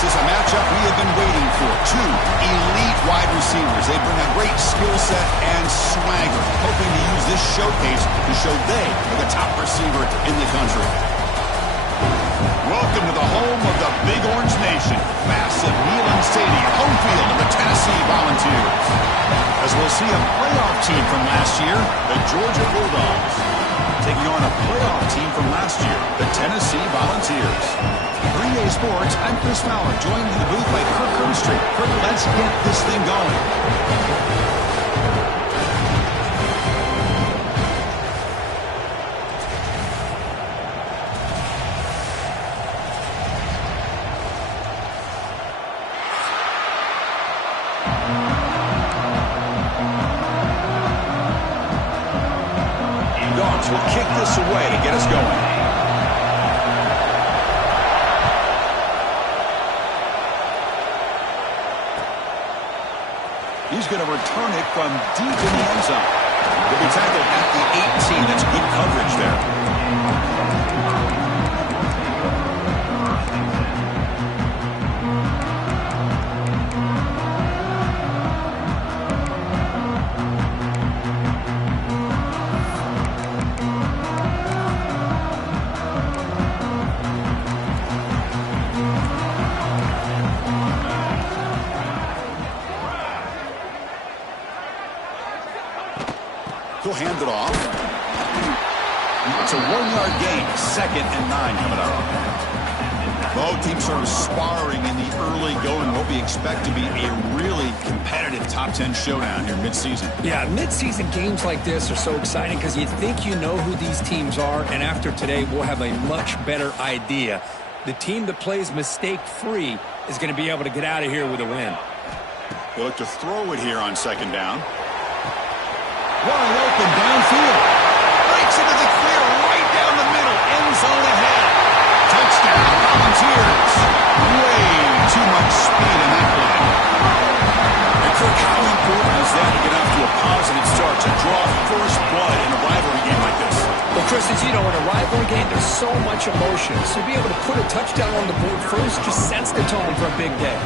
This is a matchup we have been waiting for. Two elite wide receivers. They bring a great skill set and swagger, hoping to use this showcase to show they are the top receiver in the country. Welcome to the home of the Big Orange Nation. Massive Neyland Stadium, home field of the Tennessee Volunteers. As we'll see a playoff team from last year, the Georgia Bulldogs, taking on a playoff team from last year, the Tennessee Volunteers. 3A Sports, I'm Chris Fowler, joined in the booth by Kirk Herbstreit. Kirk, let's get this thing going. Will kick this away to get us going. He's going to return it from deep in the end zone. He'll be tackled at the 18. That's good coverage there. He'll hand it off. It's a 1-yard gain. 2nd and 9 coming up. Both teams sort of sparring in the early going. What we expect to be a really competitive top 10 showdown here mid-season. Yeah, mid-season games like this are so exciting because you think you know who these teams are, and after today we'll have a much better idea. The team that plays mistake-free is going to be able to get out of here with a win. They'll look to throw it here on 2nd down. Wide open downfield. Breaks into the clear right down the middle. End zone ahead. Touchdown, Volunteers. Way too much speed in that play. And Kirk, how important is that to get off to a positive start, to draw first blood in a rivalry game like this? Well, Chris, as you know, in a rivalry game, there's so much emotion. So to be able to put a touchdown on the board first just sets the tone for a big day.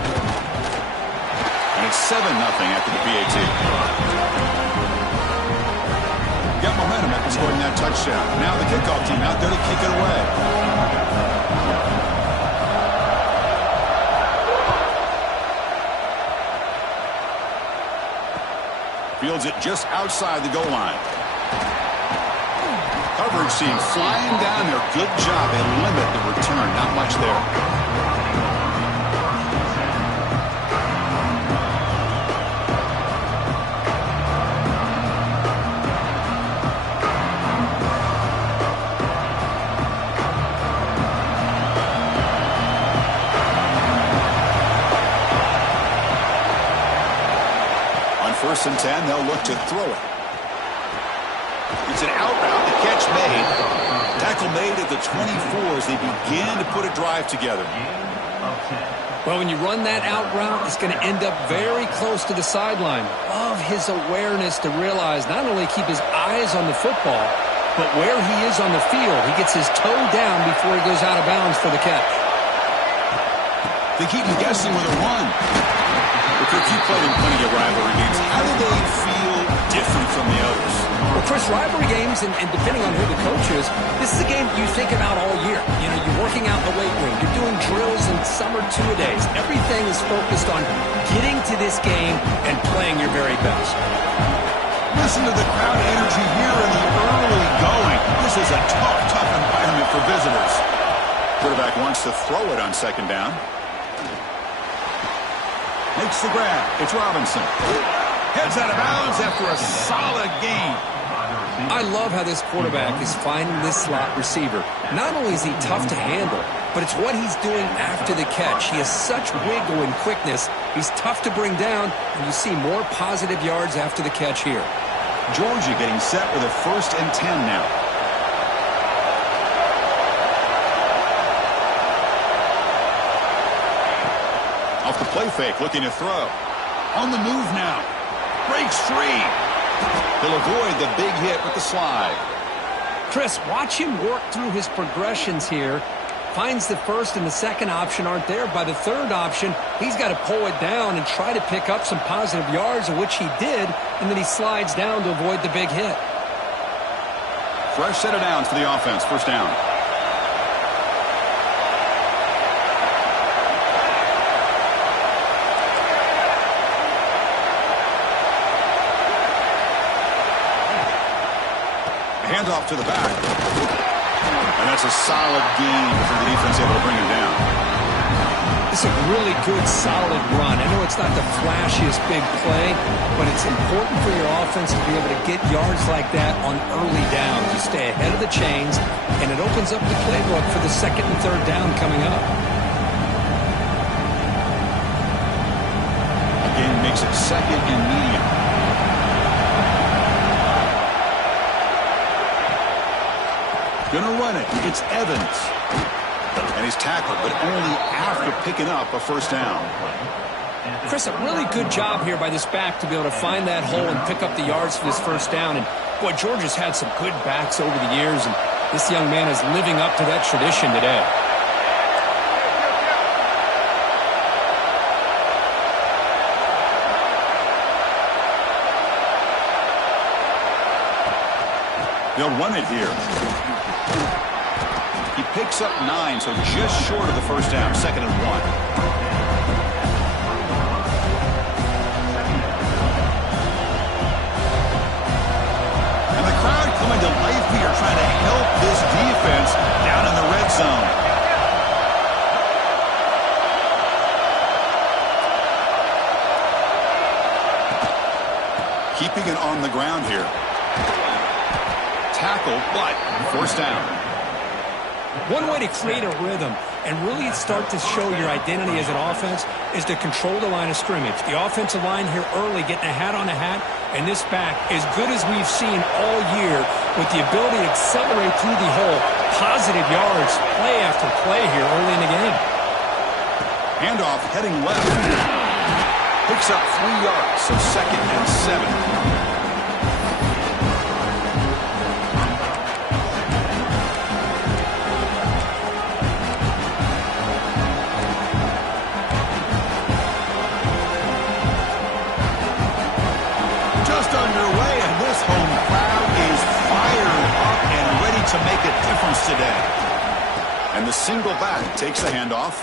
And it's 7-0 after the PAT. Got momentum after scoring that touchdown. Now the kickoff team out there to kick it away. Fields it just outside the goal line. Coverage team flying down there. Good job. They limit the return. Not much there. First and 10, they'll look to throw it. It's an out route, the catch made. Tackle made at the 24 as they begin to put a drive together. Well, when you run that out route, it's going to end up very close to the sideline. Love his awareness to realize not only keep his eyes on the football, but where he is on the field. He gets his toe down before he goes out of bounds for the catch. They keep him guessing with a run. Because you played in plenty of rivalry games, how do they feel different from the others? Well, Chris, rivalry games, and depending on who the coach is, this is a game you think about all year. You know, you're working out in the weight room. You're doing drills and summer two-a-days. Everything is focused on getting to this game and playing your very best. Listen to the crowd energy here in the early going. This is a tough environment for visitors. Quarterback wants to throw it on 2nd down. Makes the grab. It's Robinson. Heads out of bounds after a solid gain. I love how this quarterback is finding this slot receiver. Not only is he tough to handle, but it's what he's doing after the catch. He has such wiggle and quickness. He's tough to bring down, and you see more positive yards after the catch here. Georgia getting set with a 1st and 10 now. Off the play fake, looking to throw. On the move now. Breaks free. He'll avoid the big hit with the slide. Chris, watch him work through his progressions here. finds the first and the second option aren't there. By the third option, he's got to pull it down and try to pick up some positive yards, of which he did, and then he slides down to avoid the big hit. Fresh set of downs for the offense. First down. Handoff to the back. And that's a solid gain for the defense able to bring him down. It's a really good, solid run. I know it's not the flashiest big play, but it's important for your offense to be able to get yards like that on early downs. You stay ahead of the chains, and it opens up the playbook for the second and third down coming up. Again, makes it second and medium. Gonna run it. It's Evans. And he's tackled, but only after picking up a first down. Chris, a really good job here by this back to be able to find that hole and pick up the yards for this first down. And, boy, Georgia's had some good backs over the years, and this young man is living up to that tradition today. They'll run it here. He picks up 9, so just short of the first down, 2nd and 1. And the crowd coming to life here, trying to help this defense down in the red zone. Keeping it on the ground here. Tackle, but first down. One way to create a rhythm and really start to show your identity as an offense is to control the line of scrimmage. The offensive line here early getting a hat on a hat, and this back, as good as we've seen all year, with the ability to accelerate through the hole, positive yards, play after play here early in the game. Handoff heading left. Picks up 3 yards, so 2nd and 7. Underway, and this home crowd is fired up and ready to make a difference today. And the single back takes the handoff.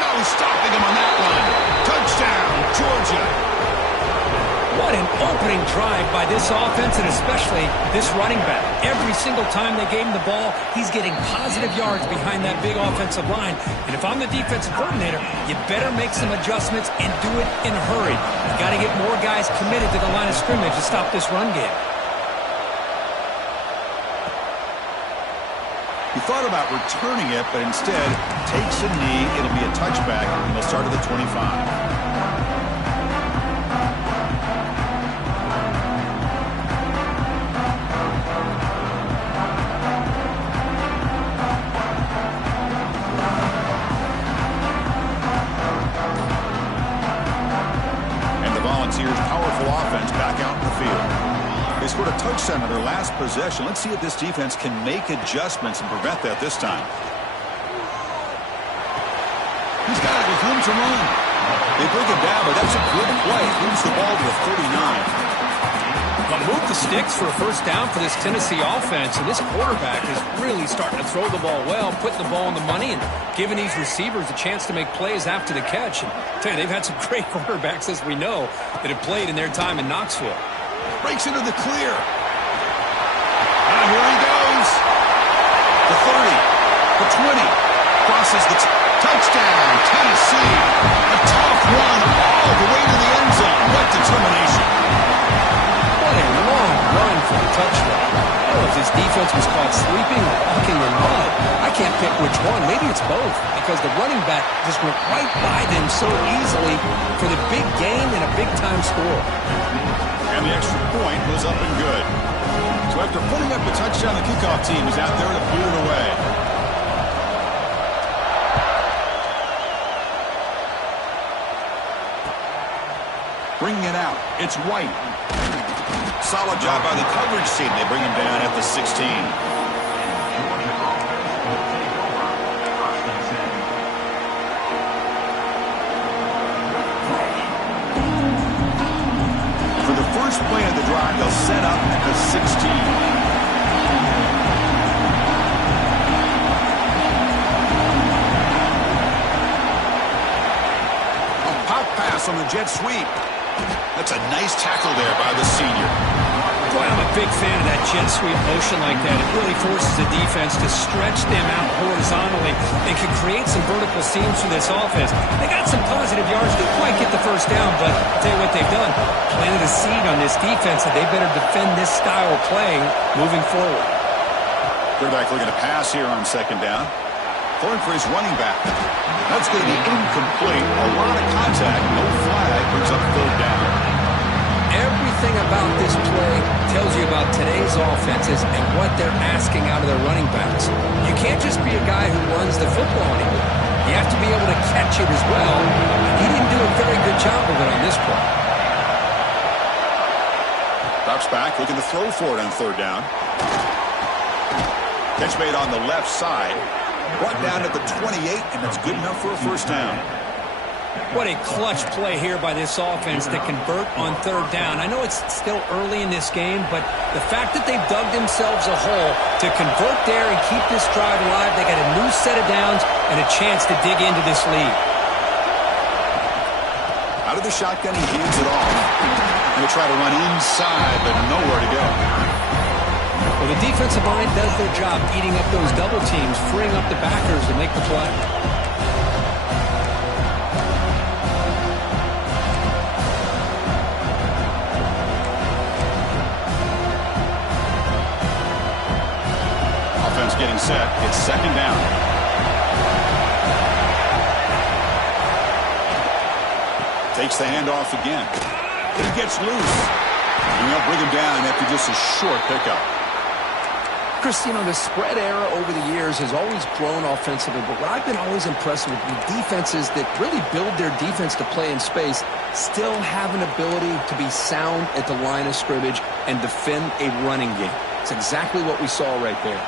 No stopping him on that run. Touchdown, Georgia. What an opening drive by this offense, and especially this running back. Every single time they gave him the ball, he's getting positive yards behind that big offensive line. And if I'm the defensive coordinator, you better make some adjustments and do it in a hurry. You got to get more guys committed to the line of scrimmage to stop this run game. He thought about returning it, but instead takes a knee. It'll be a touchback, and they'll start at the 25. Powerful offense back out in the field. They scored a touchdown on their last possession. Let's see if this defense can make adjustments and prevent that this time. He's got it with room to run. They bring him down, but that's a good play. Moves the ball to the 39. Move the sticks for a first down for this Tennessee offense, and this quarterback is really starting to throw the ball well, putting the ball on the money, and giving these receivers a chance to make plays after the catch. And I tell you, they've had some great quarterbacks, as we know, that have played in their time in Knoxville. Breaks into the clear. And here he goes. The 30, the 20, crosses the touchdown, Tennessee. A tough run all the way to the end zone. What determination. What a long run for the touchdown. I don't know if this defense was caught sleeping or walking in mud. I can't pick which one. Maybe it's both, because the running back just went right by them so easily for the big gain and a big-time score. And the extra point was up and good. So after putting up the touchdown, the kickoff team is out there to boot it away. Bringing it out, it's White. Solid job by the coverage team. They bring him down at the 16. first play of the drive, they'll set up at the 16. Pass on the jet sweep. That's a nice tackle there by the senior. Boy, I'm a big fan of that jet sweep motion like that. It really forces the defense to stretch them out horizontally and can create some vertical seams for this offense. They got some positive yards. Didn't quite get the first down, but I'll tell you what they've done. Planted a seed on this defense that they better defend this style of playing moving forward. Quarterback looking to pass here on second down. Throwing for his running back. That's going to be incomplete. A lot of contact. No flag. Brings up third down. Everything about this play tells you about today's offenses and what they're asking out of their running backs. You can't just be a guy who runs the football anymore. You have to be able to catch it as well. He didn't do a very good job of it on this play. Drops back, looking to throw for it on third down. Catch made on the left side. Brought down at the 28, and that's good enough for a first down. What a clutch play here by this offense to convert on third down. I know it's still early in this game, but the fact that they've dug themselves a hole to convert there and keep this drive alive, they got a new set of downs and a chance to dig into this lead. Out of the shotgun, he hands it off. Going to try to run inside, but nowhere to go. Well, the defensive line does their job eating up those double teams, freeing up the backers to make the play. Offense getting set. It's second down. Takes the handoff again. He gets loose. And they'll bring him down after just a short pickup. Chris, you know, the spread era over the years has always grown offensively, but what I've been always impressed with defenses that really build their defense to play in space still have an ability to be sound at the line of scrimmage and defend a running game. It's exactly what we saw right there.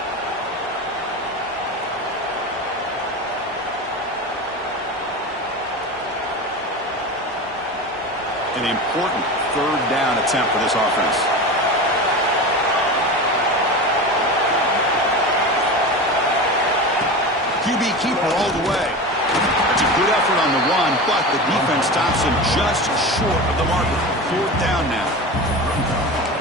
An important third down attempt for this offense. QB keeper all the way. It's a good effort on the run, but the defense stops him just short of the marker. Fourth down now.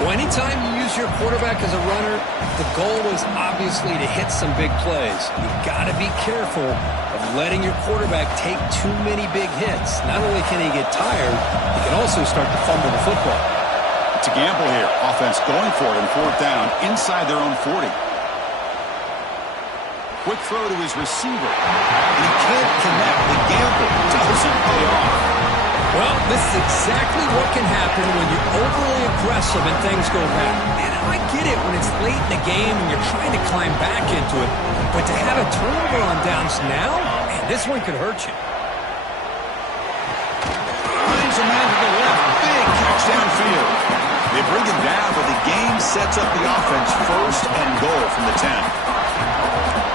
Well, anytime you use your quarterback as a runner, the goal is obviously to hit some big plays. You've got to be careful of letting your quarterback take too many big hits. Not only can he get tired, he can also start to fumble the football. It's a gamble here. Offense going for it on fourth down inside their own 40. Quick throw to his receiver. And he can't connect. The gamble doesn't pay off. Well, this is exactly what can happen when you're overly aggressive and things go bad. And I get it when it's late in the game and you're trying to climb back into it. But to have a turnover on downs now, man, this one could hurt you. Finds a man to the left. Big catch downfield. They bring him down, but the game sets up the offense first and goal from the 10.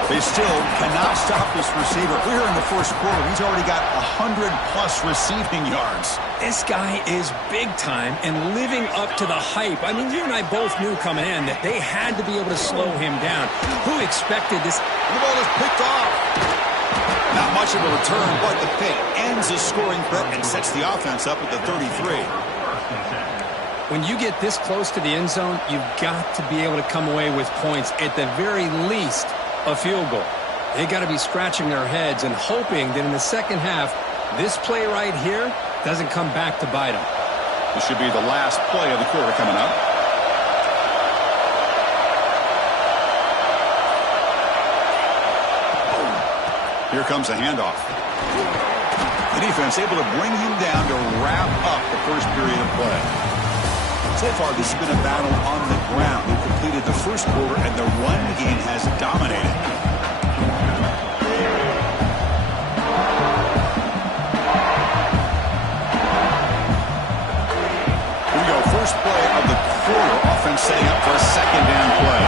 They still cannot stop this receiver. We're in the first quarter. He's already got 100-plus receiving yards. This guy is big time and living up to the hype. I mean, you and I both knew coming in that they had to be able to slow him down. Who expected this? The ball is picked off. Not much of a return, but the pick ends a scoring threat and sets the offense up at the 33. When you get this close to the end zone, you've got to be able to come away with points, at the very least a field goal. They got to be scratching their heads and hoping that in the second half, this play right here doesn't come back to bite them. This should be the last play of the quarter coming up. Here comes a handoff. The defense able to bring him down to wrap up the first period of play. So far, this has been a battle on the ground. They've completed the first quarter, and the run game has dominated. Here we go. First play of the quarter. Offense setting up for a second down play.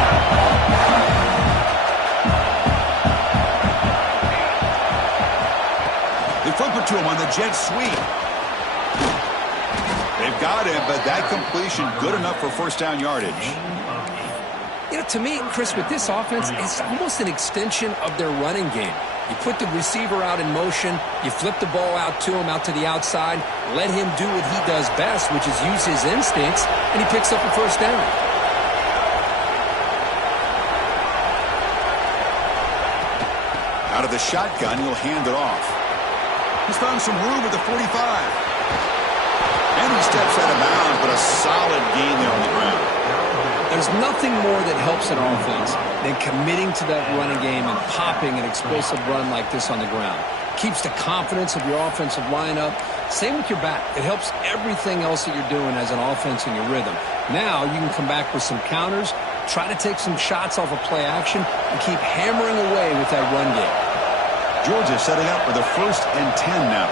They flip it to him on the jet sweep. They've got him, but that completion good enough for first down yardage. You know, to me, Chris, with this offense, it's almost an extension of their running game. You put the receiver out in motion, you flip the ball out to him, out to the outside, let him do what he does best, which is use his instincts, and he picks up a first down. Out of the shotgun, he'll hand it off. He's found some room at the 45. And he steps out of bounds, but a solid gain there on the ground. There's nothing more that helps an offense than committing to that running game and popping an explosive run like this on the ground. Keeps the confidence of your offensive lineup. Same with your back. It helps everything else that you're doing as an offense in your rhythm. Now you can come back with some counters, try to take some shots off of play action, and keep hammering away with that run game. Georgia setting up for the 1st and 10 now.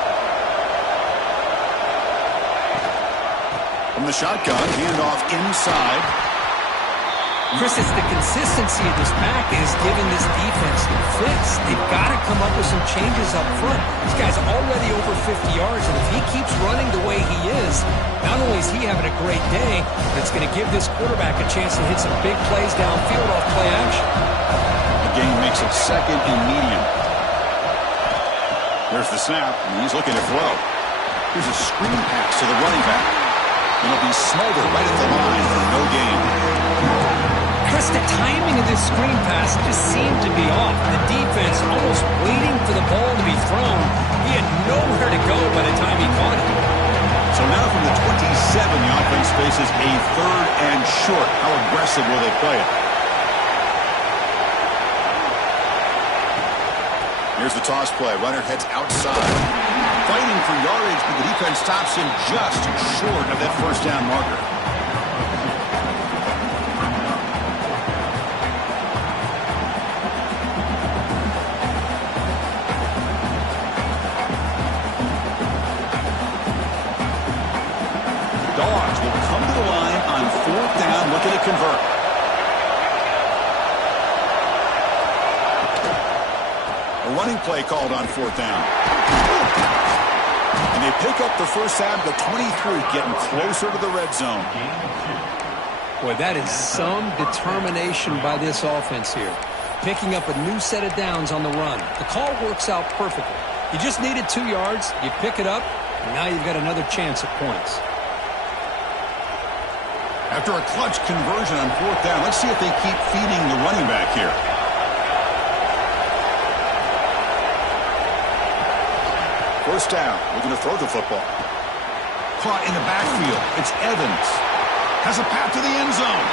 From the shotgun, handoff inside. Chris, it's the consistency of this back that has given this defense the fits. They've got to come up with some changes up front. This guy's already over 50 yards, and if he keeps running the way he is, not only is he having a great day, but it's going to give this quarterback a chance to hit some big plays downfield off play action. The game makes it 2nd and medium. There's the snap, and he's looking to throw. Here's a screen pass to the running back. It'll be smothered right at the line for no gain. Chris, the timing of this screen pass just seemed to be off. The defense almost waiting for the ball to be thrown. He had nowhere to go by the time he caught it. So now from the 27, the offense faces a 3rd and short. How aggressive will they play it? Here's the toss play. Runner heads outside. Fighting for yardage, but the defense stops him just short of that first down marker. Dogs will come to the line on 4th down, looking to convert. A running play called on 4th down. And they pick up the first down to the 23, getting closer to the red zone. Boy, that is some determination by this offense here. Picking up a new set of downs on the run. The call works out perfectly. You just needed 2 yards, you pick it up, and now you've got another chance at points. After a clutch conversion on 4th down, let's see if they keep feeding the running back here. First down, looking to throw the football. Caught in the backfield. It's Evans. Has a path to the end zone.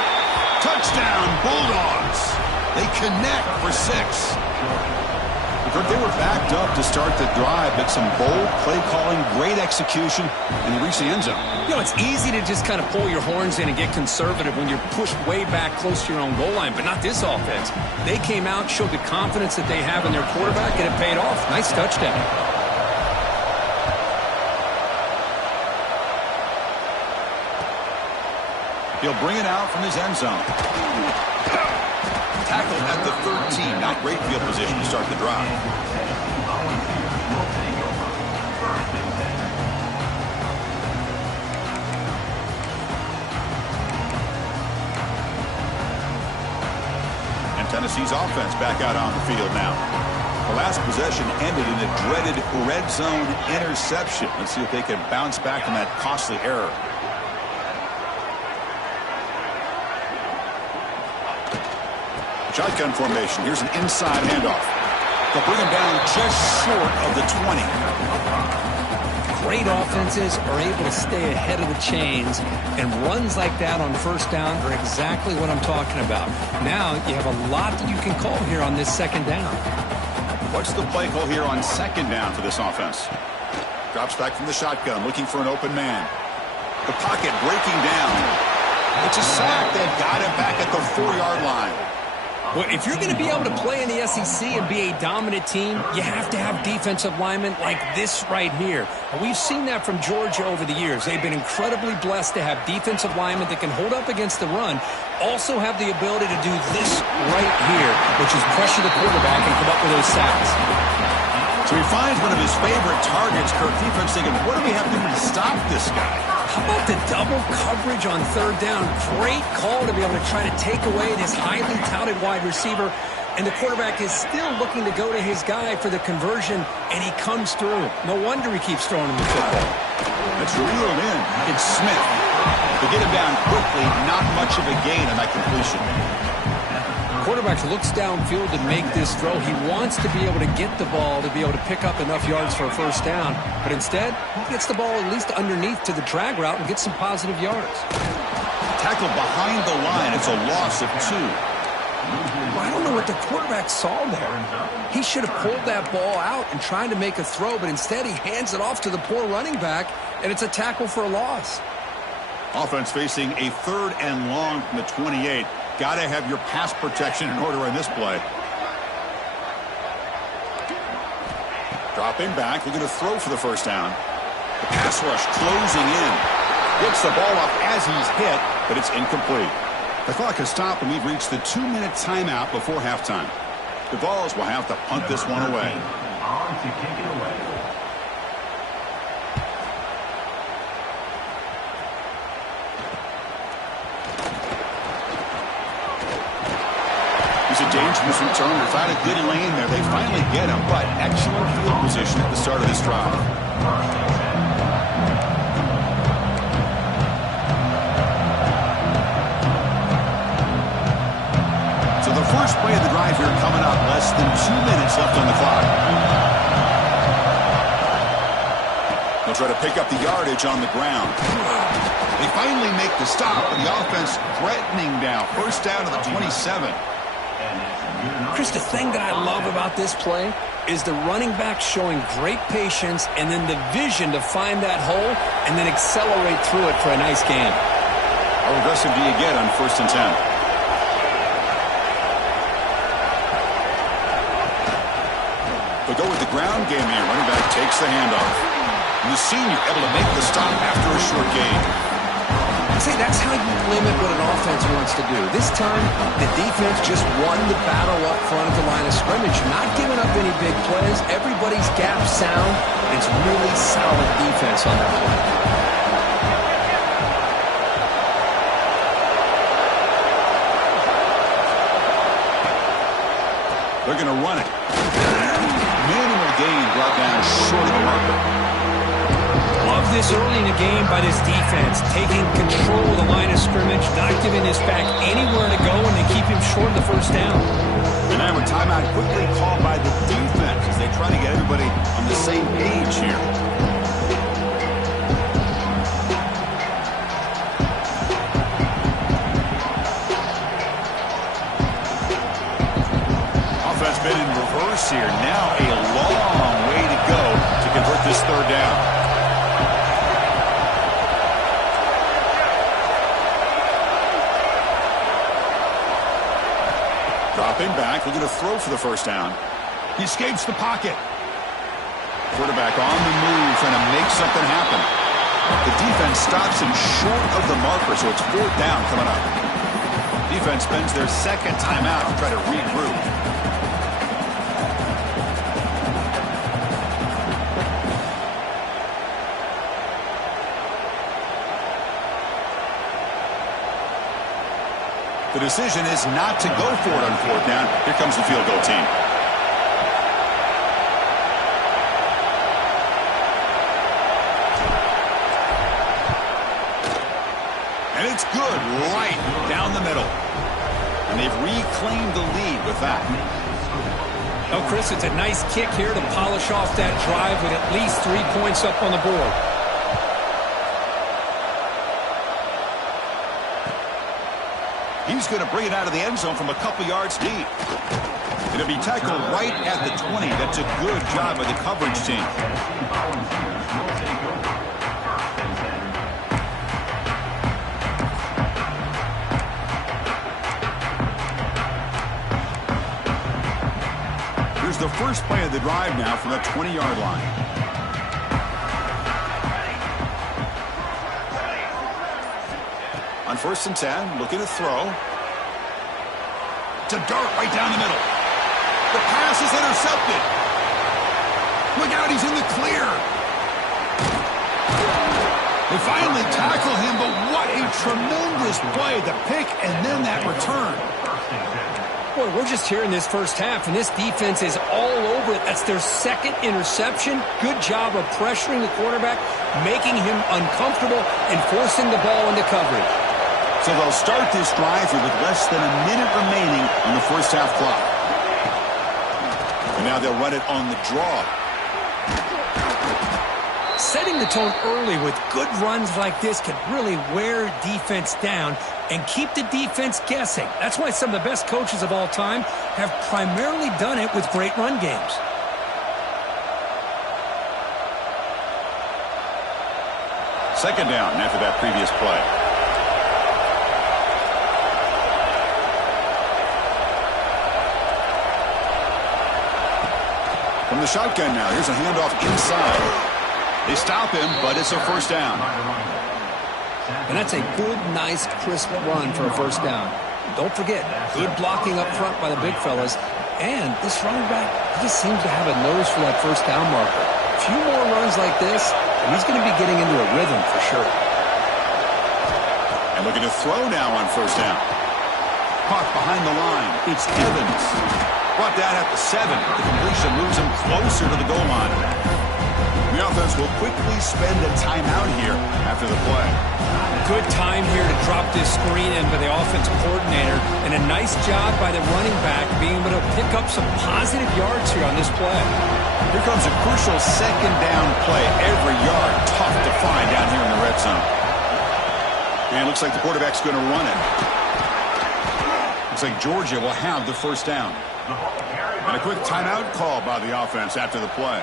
Touchdown, Bulldogs. They connect for 6. They were backed up to start the drive, but some bold play calling, great execution, and they reach the end zone. You know, it's easy to just kind of pull your horns in and get conservative when you're pushed way back close to your own goal line, but not this offense. They came out, showed the confidence that they have in their quarterback, and it paid off. Nice touchdown. He'll bring it out from his end zone. Tackled at the 13. Not great field position to start the drive. And Tennessee's offense back out on the field now. The last possession ended in a dreaded red zone interception. Let's see if they can bounce back from that costly error. Shotgun formation. Here's an inside handoff. They'll bring him down just short of the 20. Great offenses are able to stay ahead of the chains, and runs like that on first down are exactly what I'm talking about. Now you have a lot that you can call here on this 2nd down. What's the play call here on 2nd down for this offense? Drops back from the shotgun, looking for an open man. The pocket breaking down. It's a sack. They've got him back at the 4-yard line. Well, if you're going to be able to play in the SEC and be a dominant team, you have to have defensive linemen like this right here. And we've seen that from Georgia over the years. They've been incredibly blessed to have defensive linemen that can hold up against the run, also have the ability to do this right here, which is pressure the quarterback and come up with those sacks. So he finds one of his favorite targets. Kirk, defense thinking, what do we have to do to stop this guy? How about the double coverage on third down? Great call to be able to try to take away this highly touted wide receiver. And the quarterback is still looking to go to his guy for the conversion, and he comes through. No wonder he keeps throwing him the football. That's reeled in. It's Smith. To get him down quickly, not much of a gain on that completion. Quarterback looks downfield to make this throw. He wants to be able to get the ball to be able to pick up enough yards for a first down. But instead, he gets the ball at least underneath to the drag route and gets some positive yards. Tackled behind the line. It's a loss of 2. I don't know what the quarterback saw there. He should have pulled that ball out and tried to make a throw, but instead he hands it off to the poor running back, and it's a tackle for a loss. Offense facing a 3rd and long from the 28. Got to have your pass protection in order on this play. Dropping back, looking to throw for the first down. The pass rush closing in. Gets the ball up as he's hit, but it's incomplete. The clock has stopped, and we've reached the 2-minute timeout before halftime. The Vols will have to punt this one away. He's a dangerous returner. Found a good lane there. They finally get him, but excellent field position at the start of this drive. First play of the drive here coming up. Less than 2 minutes left on the clock. They'll try to pick up the yardage on the ground. They finally make the stop, and the offense threatening now. First down to the 27. Chris, the thing that I love about this play is the running back showing great patience and then the vision to find that hole and then accelerate through it for a nice gain. How aggressive do you get on 1st and 10? They go with the ground game here. Running back takes the handoff. And the senior able to make the stop after a short gain. See, that's how you limit what an offense wants to do. This time, the defense just won the battle up front at the line of scrimmage. Not giving up any big plays. Everybody's gap sound. It's really solid defense on that play. They're going to run it. Minimal gain brought down short of the marker. Love this early in the game by this defense. Taking control of the line of scrimmage, not giving this back anywhere to go, and they keep him short of the first down. And now a timeout quickly called by the defense as they try to get everybody on the same page here. Been in reverse here. Now a long way to go to convert this 3rd down. Dropping back, looking to throw for the first down. He escapes the pocket. Quarterback on the move, trying to make something happen. The defense stops him short of the marker, so it's 4th down coming up. Defense spends their 2nd timeout to try to regroup. The decision is not to go for it on 4th down. Here comes the field goal team. And it's good right down the middle. And they've reclaimed the lead with that. Oh, Chris, it's a nice kick here to polish off that drive with at least 3 points up on the board. He's going to bring it out of the end zone from a couple yards deep. It'll be tackled right at the 20. That's a good job by the coverage team. Here's the first play of the drive now from the 20-yard line. On 1st and 10, looking to throw. To dart right down the middle. The pass is intercepted. Look out, he's in the clear. They finally tackle him, but what a tremendous play. The pick and then that return. Boy, we're just here in this first half, and this defense is all over it. That's their second interception. Good job of pressuring the quarterback, making him uncomfortable, and forcing the ball into coverage. So they'll start this drive here with less than a minute remaining on the first half clock. And now they'll run it on the draw. Setting the tone early with good runs like this can really wear defense down and keep the defense guessing. That's why some of the best coaches of all time have primarily done it with great run games. Second down after that previous play. From the shotgun now, here's a handoff inside. They stop him, but it's a first down. And that's a good, nice, crisp run for a first down. Don't forget, good blocking up front by the big fellas. And this running back, he just seems to have a nose for that first down marker. A few more runs like this, and he's going to be getting into a rhythm for sure. And looking to throw now on first down. Caught behind the line. It's Evans. Brought down at the 7. The completion moves him closer to the goal line. The offense will quickly spend a timeout here after the play. Good time here to drop this screen in by the offensive coordinator, and a nice job by the running back being able to pick up some positive yards here on this play. Here comes a crucial second down play. Every yard tough to find down here in the red zone. And it looks like the quarterback's going to run it. Looks like Georgia will have the first down. And a quick timeout call by the offense after the play.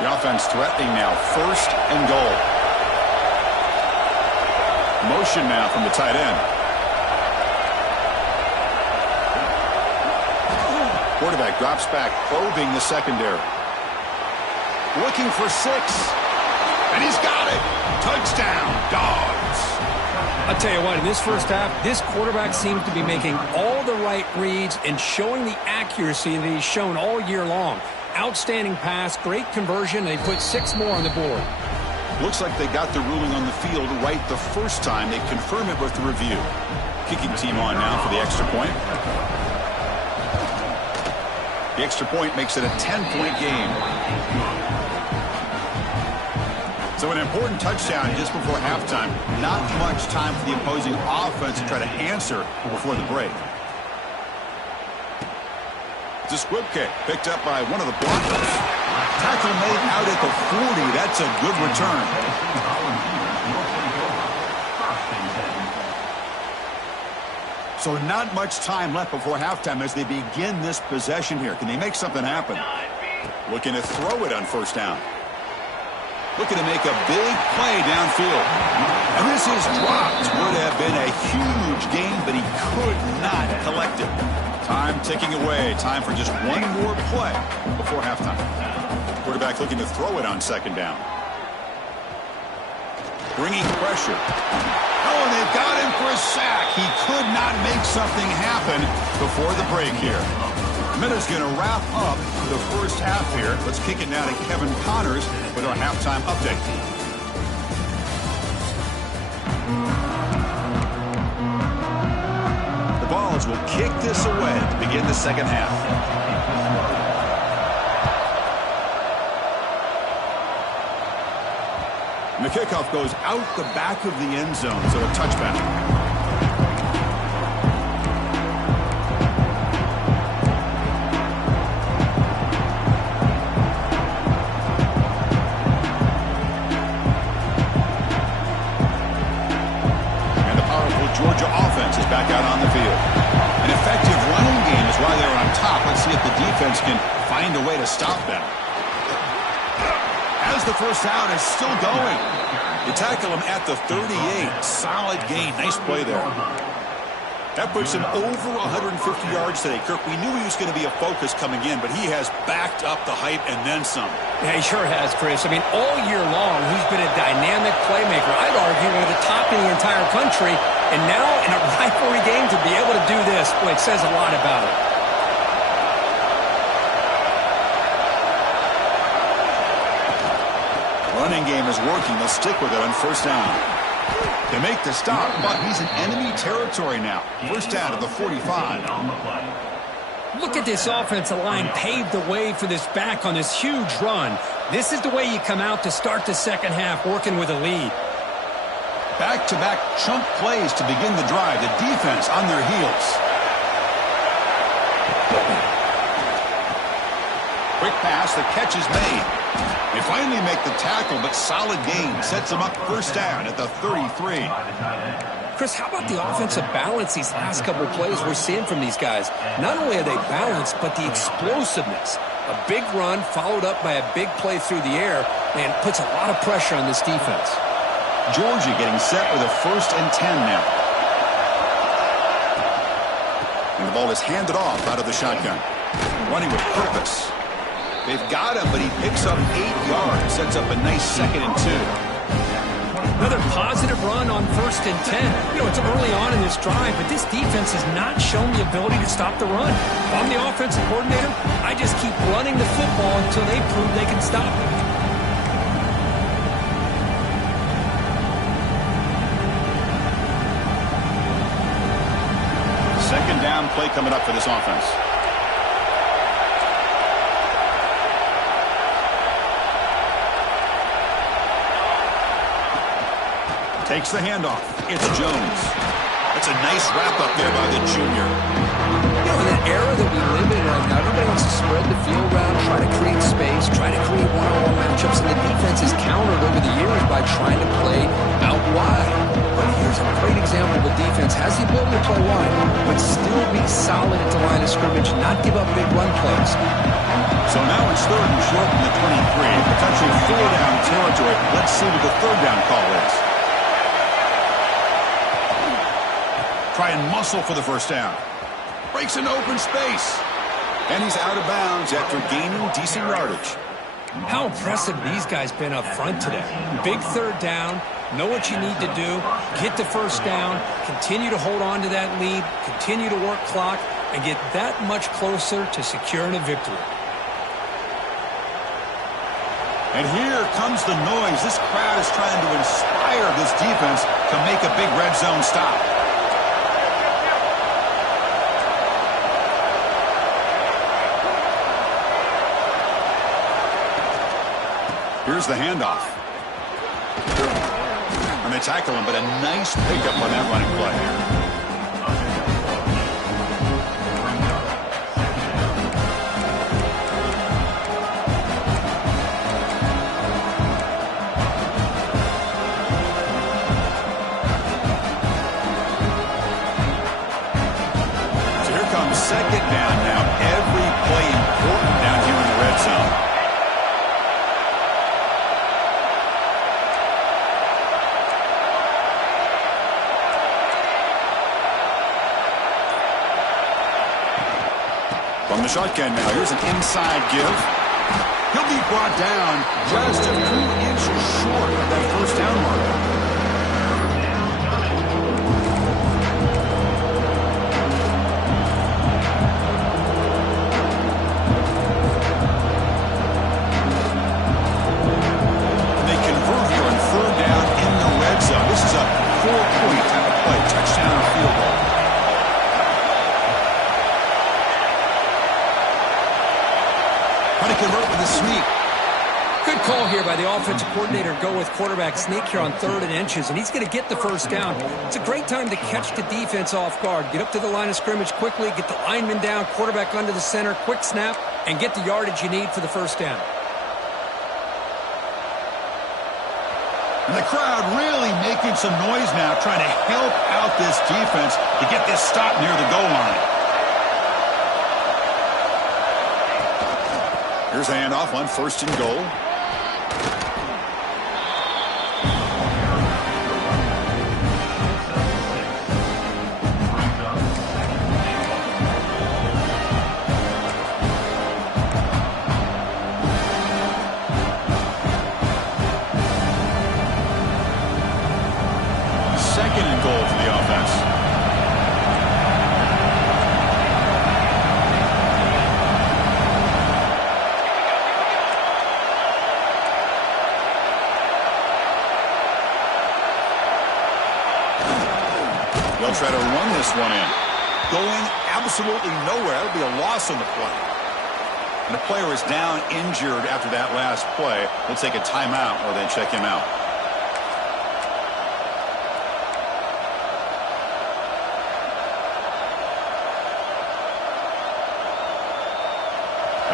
The offense threatening now, first and goal. Motion now from the tight end. Quarterback drops back, probing the secondary. Looking for 6. And he's got it. Touchdown, Dogs. I'll tell you what, in this first half, this quarterback seems to be making all the right reads and showing the accuracy that he's shown all year long. Outstanding pass, great conversion, and they put 6 more on the board. Looks like they got the ruling on the field right the first time. They confirm it with the review. Kicking team on now for the extra point. The extra point makes it a 10-point game. So an important touchdown just before halftime. Not much time for the opposing offense to try to answer before the break. It's a squib kick picked up by one of the blockers. Tackle made out at the 40. That's a good return. So not much time left before halftime as they begin this possession here. Can they make something happen? Looking to throw it on first down. Looking to make a big play downfield. And this is dropped. Would have been a huge gain, but he could not collect it. Time ticking away. Time for just one more play before halftime. Quarterback looking to throw it on second down. Bringing pressure. Oh, and they've got him for a sack. He could not make something happen before the break here. Miller's going to wrap up the first half here. Let's kick it now to Kevin Connors with our halftime update. The Vols will kick this away to begin the second half. And the kickoff goes out the back of the end zone, so a touchback. Georgia offense is back out on the field. An effective running game is why they're on top. Let's see if the defense can find a way to stop them. As the first down is still going. You tackle him at the 38. Solid gain. Nice play there. That puts him over 150 yards today. Kirk, we knew he was going to be a focus coming in, but he has backed up the hype and then some. Yeah, he sure has, Chris. I mean, all year long, he's been a dynamic playmaker. I'd argue one of the top in the entire country. And now, in a rivalry game, to be able to do this, boy, it says a lot about it. Running game is working. They'll stick with it on first down. They make the stop, but he's in enemy territory now. First down at the 45. Look at this offensive line paved the way for this back on this huge run. This is the way you come out to start the second half, working with a lead. Back-to-back chunk plays to begin the drive. The defense on their heels. Quick pass, the catch is made. They finally make the tackle, but solid gain sets them up first down at the 33. Chris, how about the offensive balance these last couple of plays we're seeing from these guys? Not only are they balanced, but the explosiveness. A big run followed up by a big play through the air, and puts a lot of pressure on this defense. Georgia getting set with a 1st and 10 now. And the ball is handed off out of the shotgun. Running with purpose. They've got him, but he picks up 8 yards. Sets up a nice 2nd and 2. Another positive run on 1st and 10. You know, it's early on in this drive, but this defense has not shown the ability to stop the run. If I'm the offensive coordinator, I just keep running the football until they prove they can stop it. Second down play coming up for this offense. Takes the handoff. It's Jones. That's a nice wrap-up there by the junior. You know, in an era that we live in right now, everybody wants to spread the field around, try to create space, try to create one-on-one matchups, and the defense is countered over the years by trying to play out wide. But here's a great example of a defense has the ability to play wide, but still be solid at the line of scrimmage, not give up big run plays. So now it's 3rd and short from the 23, potentially 4-down territory. Let's see what the 3rd down call is. Try and muscle for the first down. Breaks into open space. And he's out of bounds after gaining decent yardage. How impressive these guys been up front today. Big 3rd down. Know what you need to do. Get the first down. Continue to hold on to that lead. Continue to work clock. And get that much closer to securing a victory. And here comes the noise. This crowd is trying to inspire this defense to make a big red zone stop. Here's the handoff. And they tackle him, but a nice pickup on that running play. So here comes 2nd down now. Every play important down here in the red zone. From the shotgun now, here's an inside give. He'll be brought down just a few inches short of that first down marker. And they convert here on 3rd down in the red zone. This is a 4-point type of play, touchdown or field goal. Trying to convert with a sneak. Good call here by the offensive coordinator. Go with quarterback sneak here on 3rd and inches, and he's going to get the first down. It's a great time to catch the defense off guard. Get up to the line of scrimmage quickly, get the lineman down, quarterback under the center, quick snap, and get the yardage you need for the first down. And the crowd really making some noise now, trying to help out this defense to get this stop near the goal line. Here's the handoff on 1st and goal. they'll try to run this one in. Going absolutely nowhere. That would be a loss on the play. And the player is down injured after that last play. They'll take a timeout or then check him out.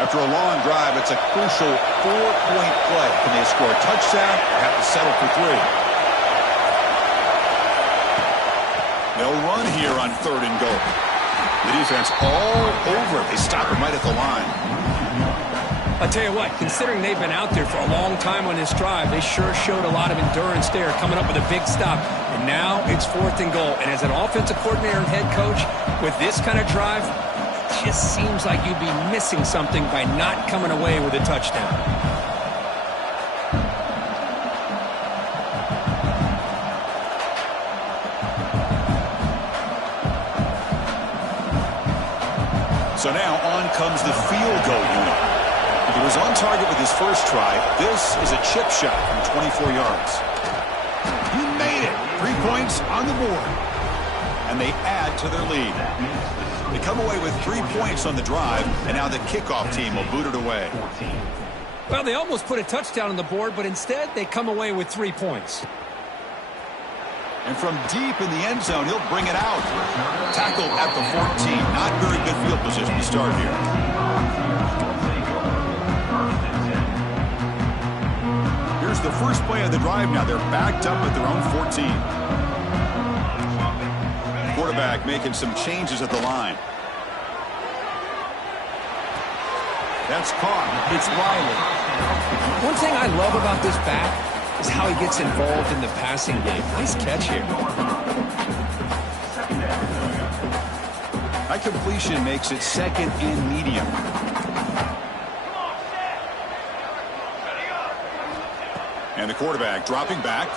After a long drive, it's a crucial 4-point play. Can they score a touchdown or have to settle for 3? They'll run here on 3rd and goal. The defense all over it. They stop him right at the line. I'll tell you what, considering they've been out there for a long time on this drive, they sure showed a lot of endurance there, coming up with a big stop. And now it's 4th and goal. And as an offensive coordinator and head coach, with this kind of drive, it just seems like you'd be missing something by not coming away with a touchdown. So now on comes the field goal unit. He was on target with his first try. This is a chip shot from 24 yards. He made it. 3 points on the board. And they add to their lead. They come away with 3 points on the drive, and now the kickoff team will boot it away. Well, they almost put a touchdown on the board, but instead they come away with 3 points. And from deep in the end zone, he'll bring it out. Tackled at the 14. Not very good field position to start here. Here's the first play of the drive now. They're backed up at their own 14. Quarterback making some changes at the line. That's caught. It's Riley. One thing I love about this back is how he gets involved in the passing game. Nice catch here. That completion makes it 2nd and medium. And the quarterback dropping back.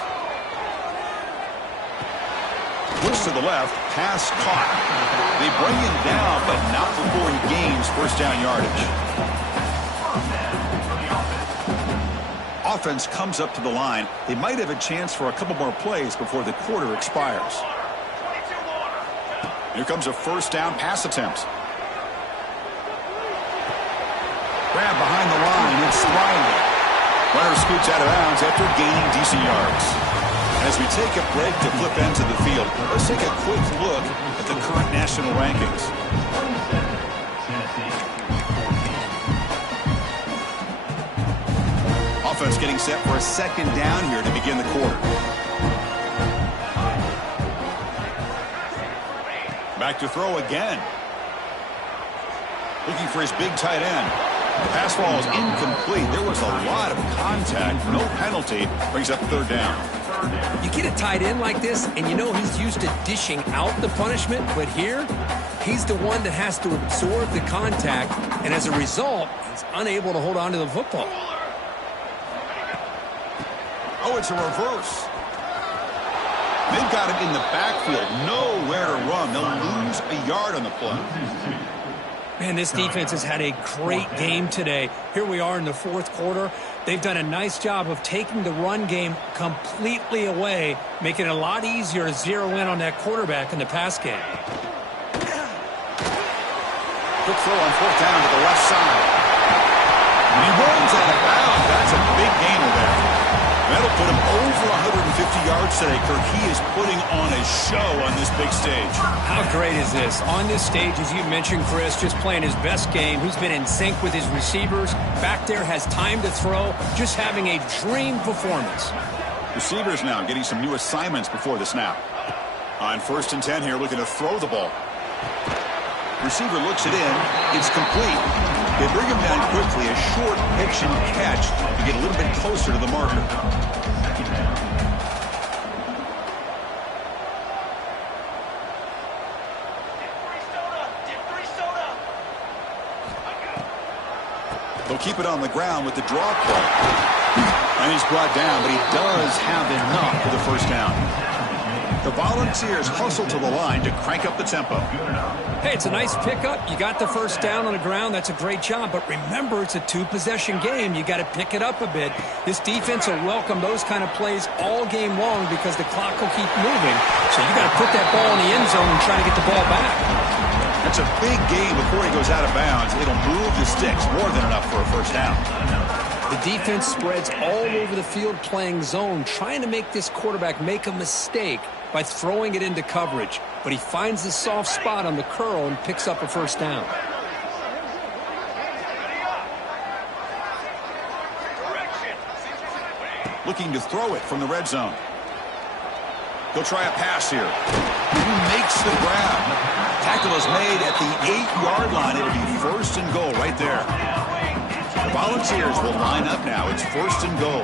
Looks to the left, pass caught. They bring him down, but not before he gains first down yardage. Offense comes up to the line. They might have a chance for a couple more plays before the quarter expires. Here comes a first down pass attempt. Grab behind the line, it's Riley. Runner scoots out of bounds after gaining decent yards. As we take a break to flip ends of the field, let's take a quick look at the current national rankings. Offense getting set for a 2nd down here to begin the quarter. Back to throw again. Looking for his big tight end. The pass ball is incomplete. There was a lot of contact. No penalty. Brings up 3rd down. You get a tight end like this, and you know he's used to dishing out the punishment, but here, he's the one that has to absorb the contact, and as a result, he's unable to hold on to the football. Oh, it's a reverse. They've got him in the backfield. Nowhere to run. They'll lose a yard on the play. Man, this defense has had a great game today. Here we are in the 4th quarter. They've done a nice job of taking the run game completely away, making it a lot easier to zero in on that quarterback in the pass game. Quick throw on 4th down to the left side. And he runs out of bounds. That's a big gainer there. That'll put him over 150 yards today, Kirk. He is putting on a show on this big stage. How great is this? On this stage, as you mentioned, Chris, just playing his best game. He's been in sync with his receivers. Back there, has time to throw. Just having a dream performance. Receivers now getting some new assignments before the snap. On 1st and 10 here, looking to throw the ball. Receiver looks it in. It's complete. They bring him down quickly. A short pitch and catch to get a little bit closer to the marker. They'll keep it on the ground with the draw play. And he's brought down, but he does have enough for the first down. The Volunteers hustle to the line to crank up the tempo. Hey, it's a nice pickup. You got the first down on the ground. That's a great job. But remember, it's a two-possession game. You got to pick it up a bit. This defense will welcome those kind of plays all game long because the clock will keep moving. So you got to put that ball in the end zone and try to get the ball back. That's a big gain before he goes out of bounds. It'll move the sticks more than enough for a first down. The defense spreads all over the field playing zone, trying to make this quarterback make a mistake by throwing it into coverage. But he finds the soft spot on the curl and picks up a first down. Looking to throw it from the red zone. He'll try a pass here. He makes the grab. Tackle is made at the 8-yard line. It'll be first and goal right there. The Volunteers will line up now. It's first and goal.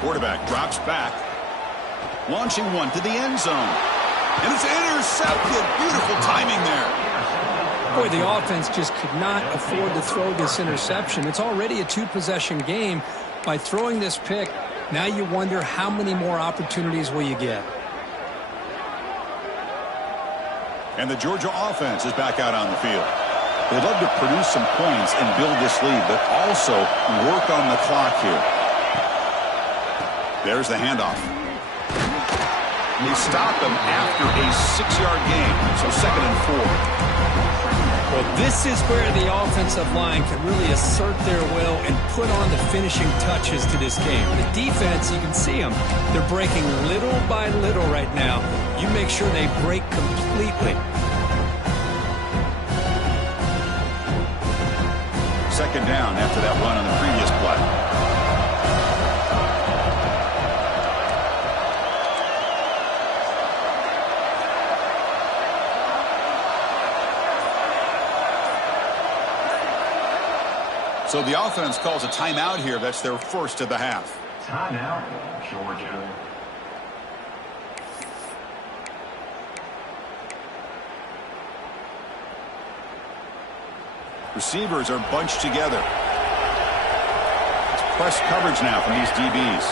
Quarterback drops back. Launching one to the end zone. And it's intercepted. Beautiful timing there. Boy, the offense just could not afford to throw this interception. It's already a two-possession game. By throwing this pick, now you wonder how many more opportunities will you get. And the Georgia offense is back out on the field. They'd love to produce some points and build this lead, but also work on the clock here. There's the handoff. They stop him after a 6-yard gain, so 2nd and 4. Well, this is where the offensive line can really assert their will and put on the finishing touches to this game. The defense, you can see them. They're breaking little by little right now. You make sure they break completely. 2nd down after that run on the previous play. So the offense calls a timeout here. That's their first of the half. Timeout, Georgia. Receivers are bunched together. It's press coverage now from these DBs.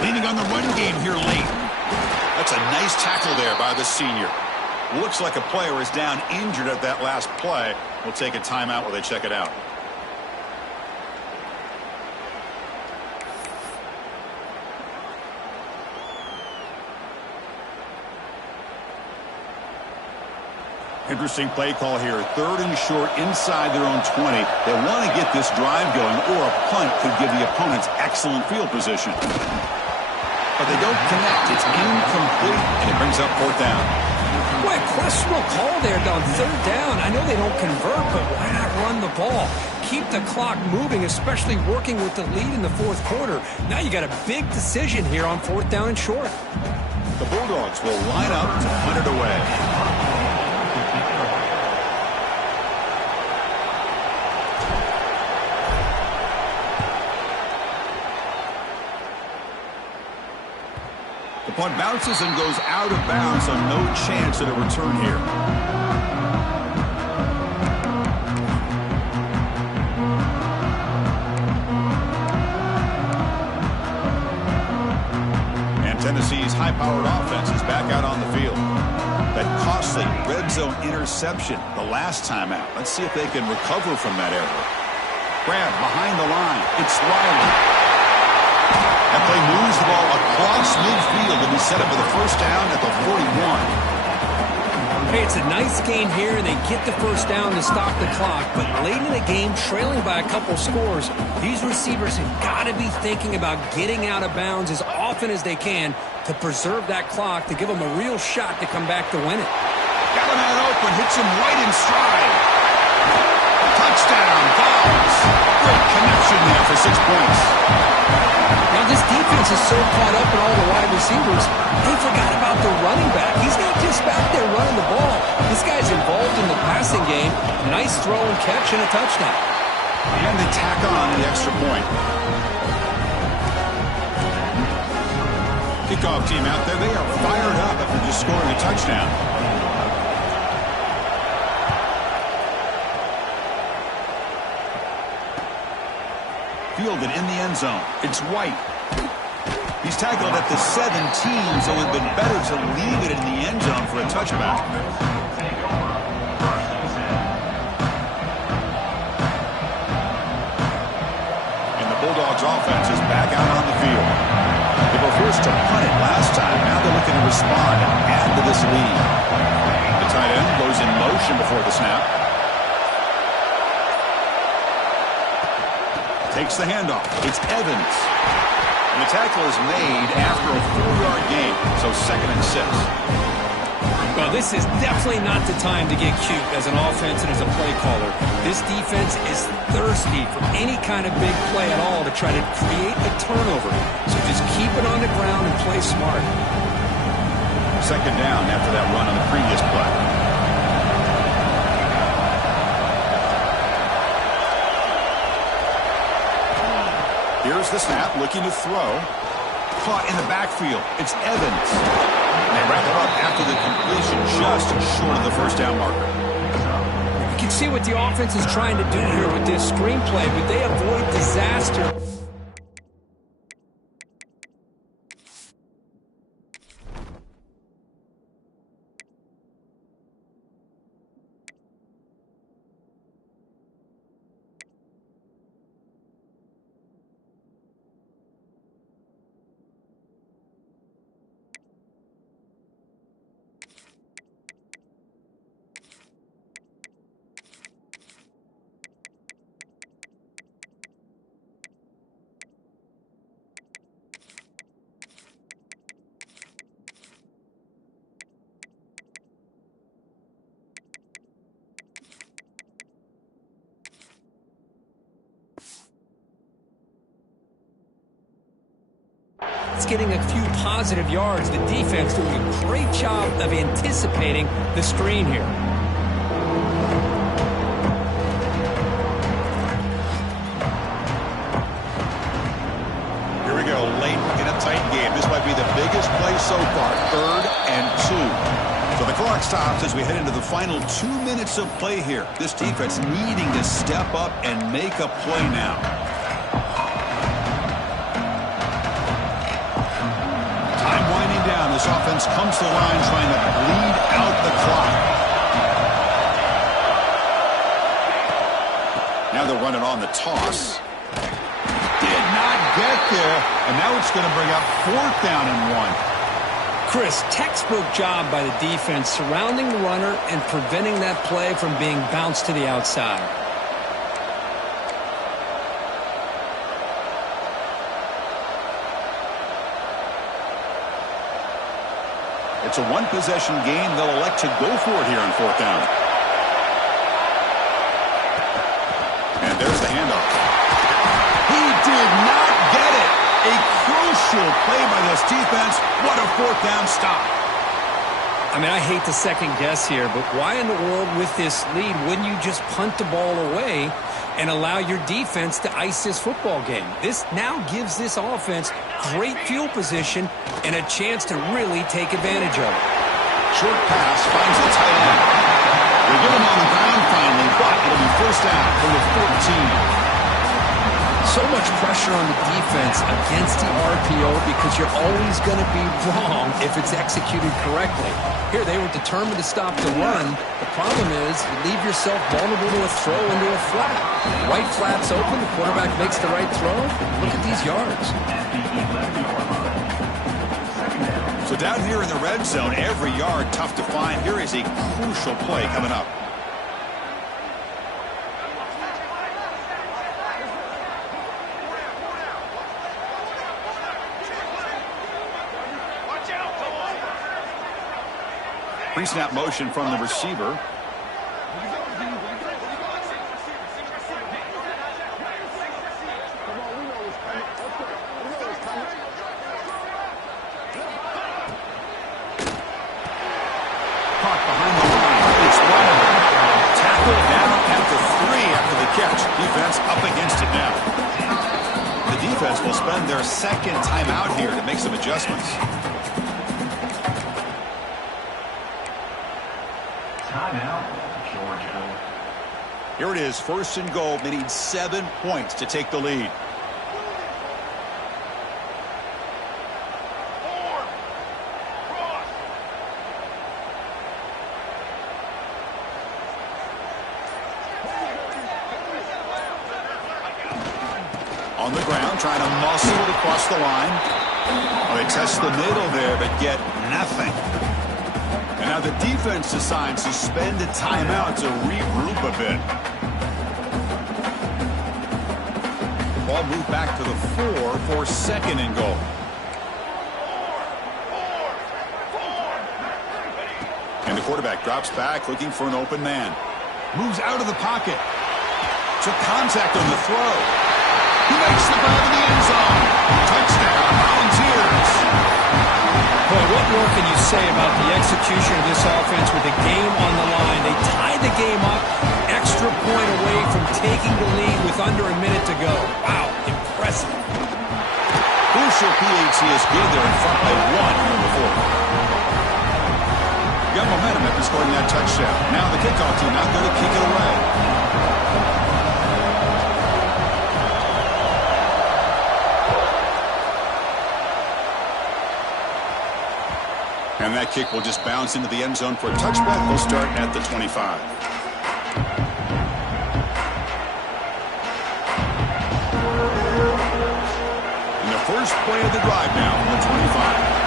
Leaning on the run game here late. That's a nice tackle there by the senior. Looks like a player is down injured at that last play. We'll take a timeout while they check it out. Interesting play call here. 3rd and short inside their own 20. They want to get this drive going, or a punt could give the opponents excellent field position. But they don't connect. It's incomplete, and it brings up 4th down. Boy, questionable call there on 3rd down. I know they don't convert, but why not run the ball? Keep the clock moving, especially working with the lead in the 4th quarter. Now you got a big decision here on 4th down and short. The Bulldogs will line up to punt it away. The punt bounces and goes out of bounds, so no chance at a return here. And Tennessee's high-powered offense is back out on the field. That costly red zone interception the last time out. Let's see if they can recover from that error. Grab behind the line. It's Riley. That play moves the ball across midfield and is set up for the first down at the 41. Hey, it's a nice gain here, and they get the first down to stop the clock. But late in the game, trailing by a couple scores, these receivers have got to be thinking about getting out of bounds as often as they can to preserve that clock, to give them a real shot to come back to win it. Got a man open, hits him right in stride. Touchdown, Vols. Great connection there for 6 points. Now this defense is so caught up in all the wide receivers, they forgot about the running back. He's not just back there running the ball. This guy's involved in the passing game. Nice throw and catch and a touchdown. And they tack on the extra point. Kickoff team out there, they are fired up after just scoring a touchdown. fielded in the end zone. It's White. He's tackled at the 17, so it would have been better to leave it in the end zone for a touchback. And the Bulldogs offense is back out on the field. They were forced to punt it last time. Now they're looking to respond and add to this lead. The tight end goes in motion before the snap. Takes the handoff. It's Evans. And the tackle is made after a 4-yard gain, so 2nd and 6. Well, this is definitely not the time to get cute as an offense and as a play caller. This defense is thirsty for any kind of big play at all to try to create a turnover. So just keep it on the ground and play smart. 2nd down after that run on the previous play. Here's the snap, looking to throw. Caught in the backfield. It's Evans. And they wrap it up after the completion, just short of the first down marker. You can see what the offense is trying to do here with this screenplay, but they avoid disaster. It's getting a few positive yards. The defense doing a great job of anticipating the screen here. Here we go, late in a tight game. This might be the biggest play so far, 3rd and 2. So the clock stops as we head into the final 2 minutes of play here. This defense needing to step up and make a play now. Time winding down. This offense comes to the line trying to bleed out the clock. Now they're running on the toss. Did not get there, and now it's going to bring up 4th down and 1. Chris, textbook job by the defense surrounding the runner and preventing that play from being bounced to the outside. It's a one-possession game. They'll elect to go for it here on 4th down. And there's the handoff. He did not get it. A crucial play by this defense. What a 4th down stop. I mean, I hate to second guess here, but why in the world with this lead wouldn't you just punt the ball away and allow your defense to ice this football game? This now gives this offense great field position and a chance to really take advantage of it. Short pass finds the tight end. They get him on the ground finally, but it'll be 1st down from the 14. So much pressure on the defense against the RPO because you're always going to be wrong if it's executed correctly. Here, they were determined to stop the run. The problem is you leave yourself vulnerable to a throw into a flat. Right flat's open, the quarterback makes the right throw. Look at these yards. So down here in the red zone, every yard tough to find. Here is a crucial play coming up. Pre-snap motion from the receiver. Caught behind the line. It's running. Tackled down at the 3 after the catch. Defense up against it now. The defense will spend their 2nd timeout here to make some adjustments. Timeout, Georgia. Here it is, 1st and goal. They need 7 points to take the lead. On the ground, trying to muscle it across the line. Oh, they test the middle there, but get nothing. And now the defense decides to spend a timeout to regroup a bit. The ball moved back to the 4 for second and goal. And the quarterback drops back, looking for an open man. Moves out of the pocket. Took contact on the throw. He makes the grab in the end zone. Touchdown, Volunteers. Boy, what more can you say about the execution of this offense with the game on the line? They tied the game up, extra point away from taking the lead with under a minute to go. Wow, impressive. Crucial PAT is good. They're in front by 1 here in the fourth. Got momentum after scoring that touchdown. Now the kickoff team out there to kick it away. And that kick will just bounce into the end zone for a touchback. They'll start at the 25. And the first play of the drive now from the 25.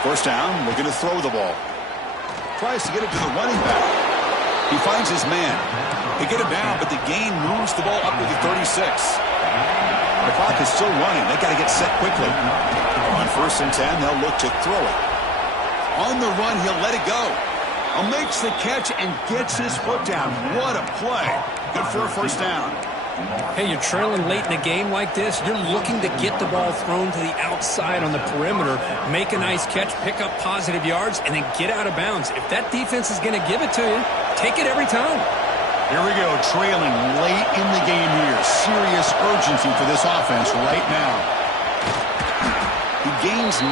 First down, looking to throw the ball. Tries to get it to the running back. He finds his man. They get him down, but the gain moves the ball up to the 36. The clock is still running. They got to get set quickly. On 1st and 10, they'll look to throw it. On the run, he'll let it go. Makes the catch and gets his foot down. What a play. Good for a first down. Hey, you're trailing late in a game like this. You're looking to get the ball thrown to the outside on the perimeter, make a nice catch, pick up positive yards, and then get out of bounds. If that defense is going to give it to you, take it every time. Here we go, trailing late in the game here. Serious urgency for this offense right now. He gains 9,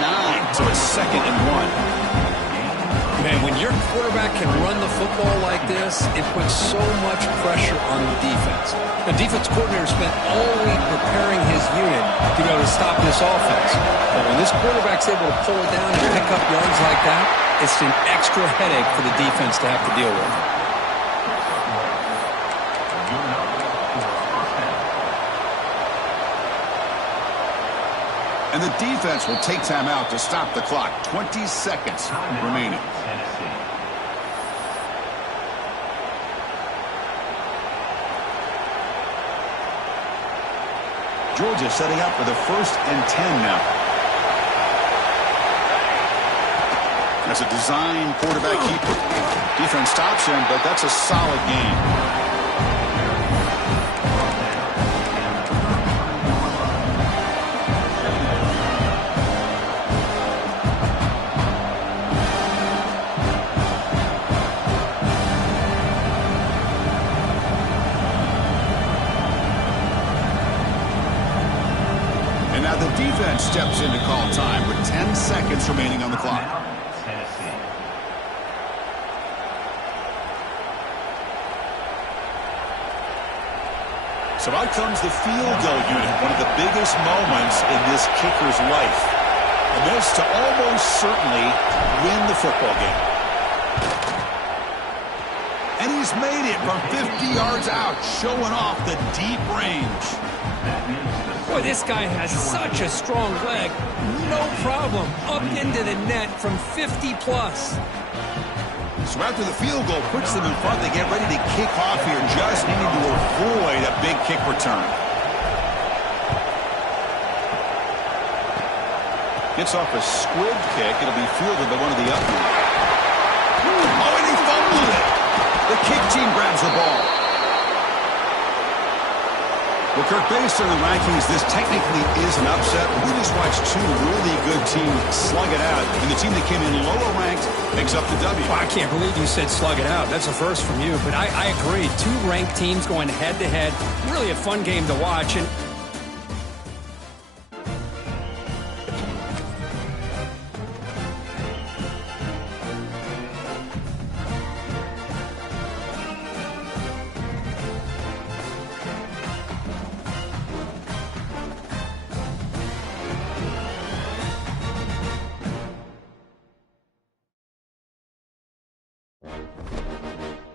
so it's 2nd and 1. Man, when your quarterback can run the football like this, it puts so much pressure on the defense. The defense coordinator spent all week preparing his unit to be able to stop this offense. But when this quarterback's able to pull it down and pick up yards like that, it's an extra headache for the defense to have to deal with. And the defense will take time out to stop the clock. 20 seconds remaining. Georgia setting up for the 1st and 10 now. That's a design quarterback keeper. Defense stops him, but that's a solid gain. Defense steps in to call time with 10 seconds remaining on the clock. So out comes the field goal unit, one of the biggest moments in this kicker's life. And this to almost certainly win the football game. And he's made it from 50 yards out, showing off the deep range. Boy, this guy has such a strong leg. No problem. Up into the net from 50-plus. So after the field goal puts them in front, they get ready to kick off here, just needing to avoid a big kick return. Gets off a squib kick. It'll be fielded by one of the upper. Oh, and he fumbled it. The kick team grabs the ball. Well, Kirk, based on the rankings, this technically is an upset. We just watched 2 really good teams slug it out, and the team that came in lower ranked picks up the W. Well, I can't believe you said slug it out. That's a first from you, but I agree. 2 ranked teams going head-to-head. Really a fun game to watch, and